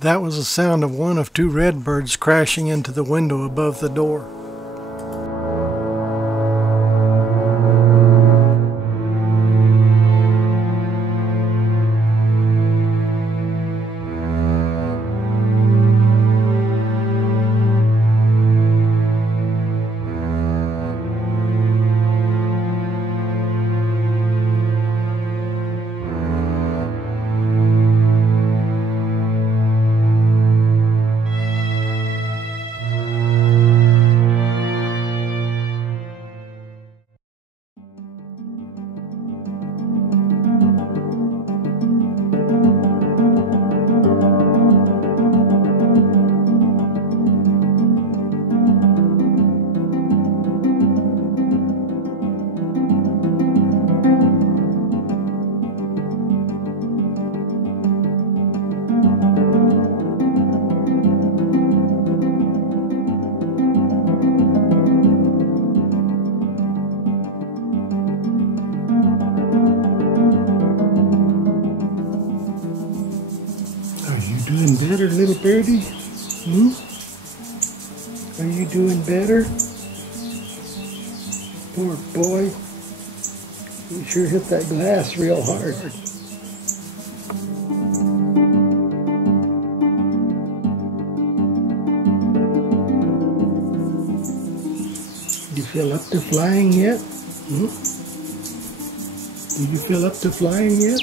That was the sound of one of two redbirds crashing into the window above the door. Doing better, little birdie? Hmm? Are you doing better? Poor boy. You sure hit that glass real hard. Did you feel up to flying yet? Hmm? Did you feel up to flying yet?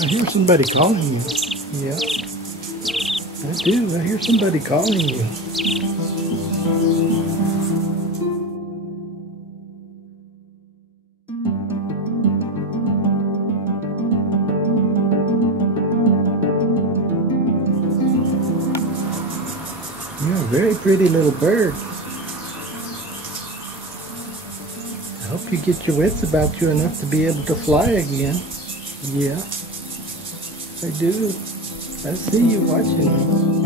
I hear somebody calling you. Yeah. I do. I hear somebody calling you. You're a very pretty little bird. I hope you get your wits about you enough to be able to fly again. Yeah, I do. I see you watching me.